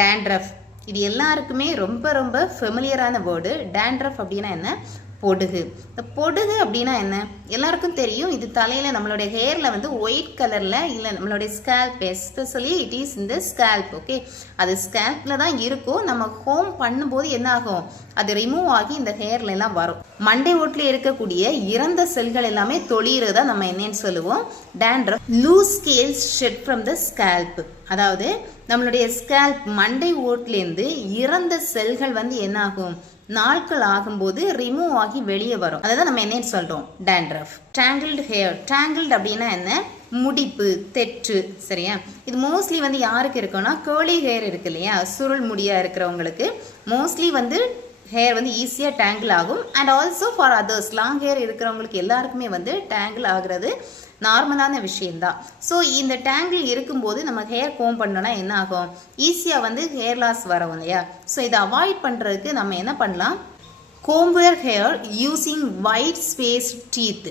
dandruff. இது எல்லாருக்குமே ரொம்ப ரொம்ப ஃபெமிலியரான வேர்டு. dandruff அப்படின்னா என்ன? பொடுகு. இந்த பொடுகு அப்படின்னா என்ன? எல்லாருக்கும் தெரியும். இது தலையில நம்மளுடைய ஹேர்ல வந்து ஒயிட் கலர்ல இல்ல நம்மளுடைய ஸ்கேல்ப், எஸ்பெஷலி இட் இஸ் இந்த ஸ்கேல்ப். ஓகே, அது ஸ்கேல்ப்ல தான் இருக்கும். நம்ம ஹோம் பண்ணும்போது என்ன ஆகும்? அது ரிமூவ் ஆகி இந்த ஹேர்ல எல்லாம் வரும். மண்டை ஓட்டுல இருக்கக்கூடிய இறந்த செல்கள் எல்லாமே தொழிறதா நம்ம என்னன்னு சொல்லுவோம்? dandruff. Loose scales shed from the scalp. அதாவது நம்மளுடைய ஸ்கேல்ப் மண்டை ஓட்டுலேருந்து இறந்த செல்கள் வந்து என்ன ஆகும்? நாட்கள் ஆகும்போது ரிமூவ் ஆகி வெளியே வரும். அதை தான் நம்ம என்னன்னு சொல்றோம்? dandruff. tangled hair. tangled அப்படின்னா என்ன? முடிப்பு, தெற்று. சரியா? இது மோஸ்ட்லி வந்து யாருக்கு இருக்குன்னா கேர்லி ஹேர் இருக்கு இல்லையா, சுருள் முடியா இருக்கிறவங்களுக்கு மோஸ்ட்லி வந்து ஹேர் வந்து ஈஸியாக டேங்கிள் ஆகும். And also for others, long hair இருக்கிறவங்களுக்கு எல்லாருக்குமே வந்து டேங்கிள் ஆகுறது நார்மலான விஷயம்தான். ஸோ இந்த டேங்கிள் இருக்கும்போது நம்ம ஹேர் கோம் பண்ணோன்னா என்ன ஆகும்? ஈஸியாக வந்து ஹேர் லாஸ் வரும் இல்லையா? ஸோ இதை அவாய்ட் பண்ணுறதுக்கு நம்ம என்ன பண்ணலாம்? comb your hair using wide spaced teeth.